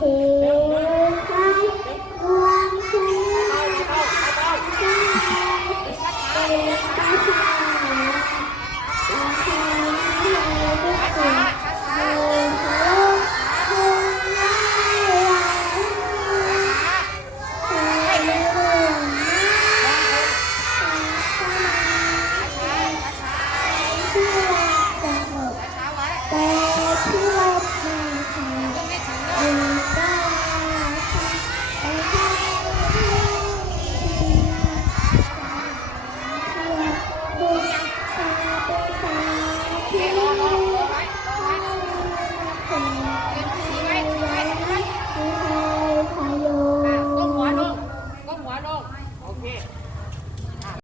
ป Yeah.